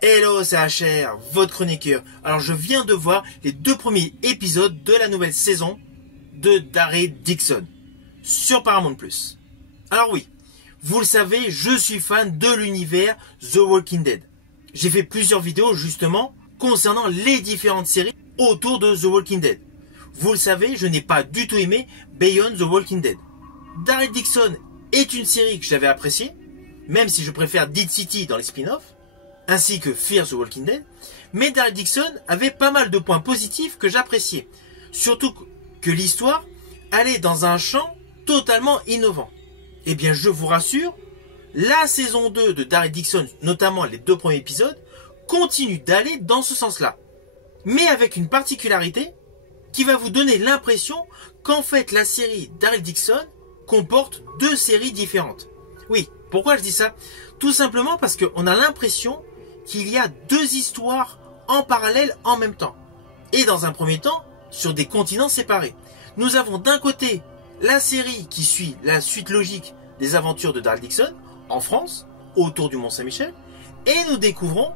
Hello, c'est HR, votre chroniqueur. Alors je viens de voir les 2 premiers épisodes de la nouvelle saison de Daryl Dixon sur Paramount+. Alors oui, vous le savez, je suis fan de l'univers The Walking Dead. J'ai fait plusieurs vidéos justement concernant les différentes séries autour de The Walking Dead. Vous le savez, je n'ai pas du tout aimé Beyond The Walking Dead. Daryl Dixon est une série que j'avais appréciée, même si je préfère Dead City dans les spin-offs, ainsi que Fear the Walking Dead, mais Daryl Dixon avait pas mal de points positifs que j'appréciais. Surtout que l'histoire allait dans un champ totalement innovant. Eh bien, je vous rassure, la saison 2 de Daryl Dixon, notamment les 2 premiers épisodes, continue d'aller dans ce sens-là. Mais avec une particularité qui va vous donner l'impression qu'en fait la série Daryl Dixon comporte 2 séries différentes. Oui, pourquoi je dis ça? Tout simplement parce qu'on a l'impression qu'il y a 2 histoires en parallèle en même temps. Et dans un premier temps, sur des continents séparés. Nous avons d'un côté la série qui suit la suite logique des aventures de Daryl Dixon, en France, autour du Mont-Saint-Michel, et nous découvrons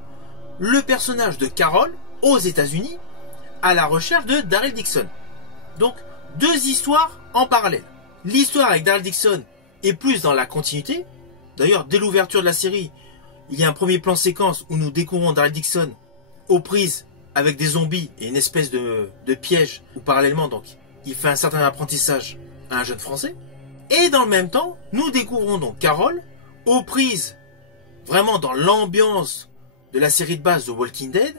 le personnage de Carol, aux États-Unis, à la recherche de Daryl Dixon. Donc, 2 histoires en parallèle. L'histoire avec Daryl Dixon est plus dans la continuité. D'ailleurs, dès l'ouverture de la série, il y a un premier plan séquence où nous découvrons Daryl Dixon aux prises avec des zombies et une espèce de piège où parallèlement donc il fait un certain apprentissage à un jeune français. Et dans le même temps, nous découvrons donc Carol aux prises vraiment dans l'ambiance de la série de base The Walking Dead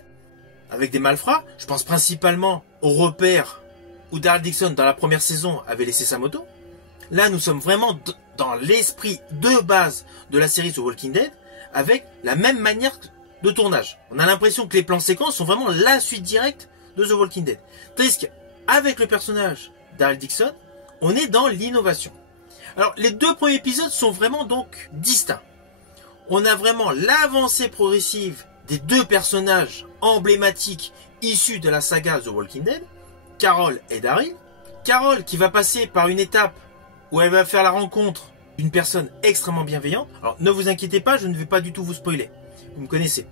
avec des malfrats. Je pense principalement au repère où Daryl Dixon dans la première saison avait laissé sa moto. Là, nous sommes vraiment dans l'esprit de base de la série The Walking Dead avec la même manière de tournage. On a l'impression que les plans séquences sont vraiment la suite directe de The Walking Dead. Tandis qu'avec le personnage Daryl Dixon, on est dans l'innovation. Alors, les 2 premiers épisodes sont vraiment donc distincts. On a vraiment l'avancée progressive des 2 personnages emblématiques issus de la saga The Walking Dead, Carol et Daryl. Carol qui va passer par une étape où elle va faire la rencontre d'une personne extrêmement bienveillante. Alors ne vous inquiétez pas, je ne vais pas du tout vous spoiler. Vous me connaissez.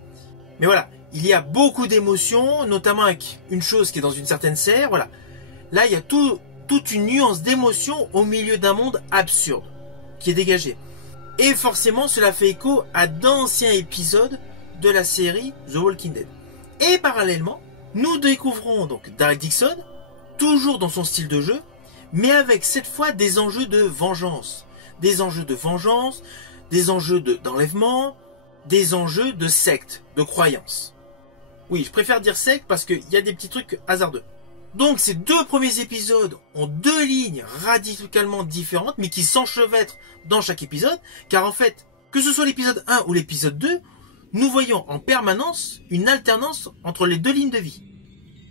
Mais voilà, il y a beaucoup d'émotions, notamment avec une chose qui est dans une certaine serre. Voilà. Là, il y a toute une nuance d'émotion au milieu d'un monde absurde qui est dégagé. Et forcément, cela fait écho à d'anciens épisodes de la série The Walking Dead. Et parallèlement, nous découvrons donc Daryl Dixon, toujours dans son style de jeu, mais avec cette fois des enjeux de vengeance. Des enjeux de vengeance, des enjeux d'enlèvement, des enjeux de secte, de croyance. Oui, je préfère dire secte parce qu'il y a des petits trucs hasardeux. Donc ces 2 premiers épisodes ont 2 lignes radicalement différentes, mais qui s'enchevêtrent dans chaque épisode, car en fait, que ce soit l'épisode 1 ou l'épisode 2, nous voyons en permanence une alternance entre les 2 lignes de vie.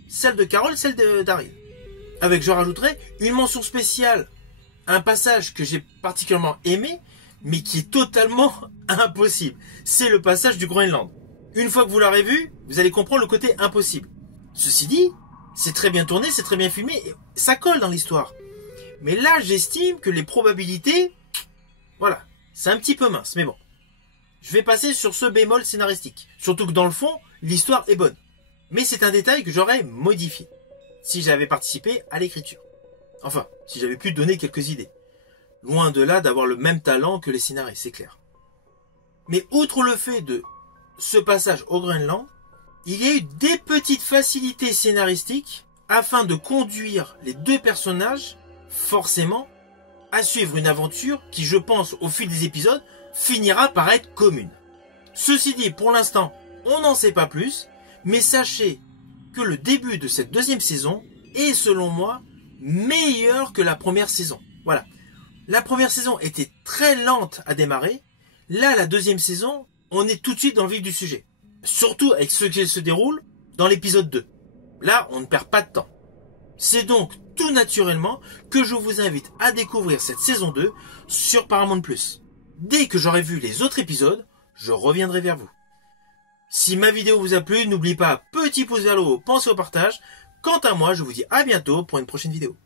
Celle de Carol, celle de Daryl. Avec, je rajouterai, une mention spéciale, un passage que j'ai particulièrement aimé, mais qui est totalement impossible. C'est le passage du Groenland. Une fois que vous l'aurez vu, vous allez comprendre le côté impossible. Ceci dit, c'est très bien tourné, c'est très bien filmé, et ça colle dans l'histoire. Mais là, j'estime que les probabilités, voilà, c'est un petit peu mince, mais bon. Je vais passer sur ce bémol scénaristique. Surtout que dans le fond, l'histoire est bonne. Mais c'est un détail que j'aurais modifié si j'avais participé à l'écriture. Enfin, si j'avais pu donner quelques idées. Loin de là d'avoir le même talent que les scénaristes, c'est clair. Mais outre le fait de ce passage au Groenland, il y a eu des petites facilités scénaristiques afin de conduire les 2 personnages, forcément, à suivre une aventure qui, je pense, au fil des épisodes, finira par être commune. Ceci dit, pour l'instant, on n'en sait pas plus, mais sachez que le début de cette 2e saison est, selon moi, meilleur que la première saison. Voilà. La première saison était très lente à démarrer. Là, la 2e saison, on est tout de suite dans le vif du sujet. Surtout avec ce qui se déroule dans l'épisode 2. Là, on ne perd pas de temps. C'est donc tout naturellement que je vous invite à découvrir cette saison 2 sur Paramount+. Dès que j'aurai vu les autres épisodes, je reviendrai vers vous. Si ma vidéo vous a plu, n'oubliez pas, petit pouce vers le haut, pensez au partage. Quant à moi, je vous dis à bientôt pour une prochaine vidéo.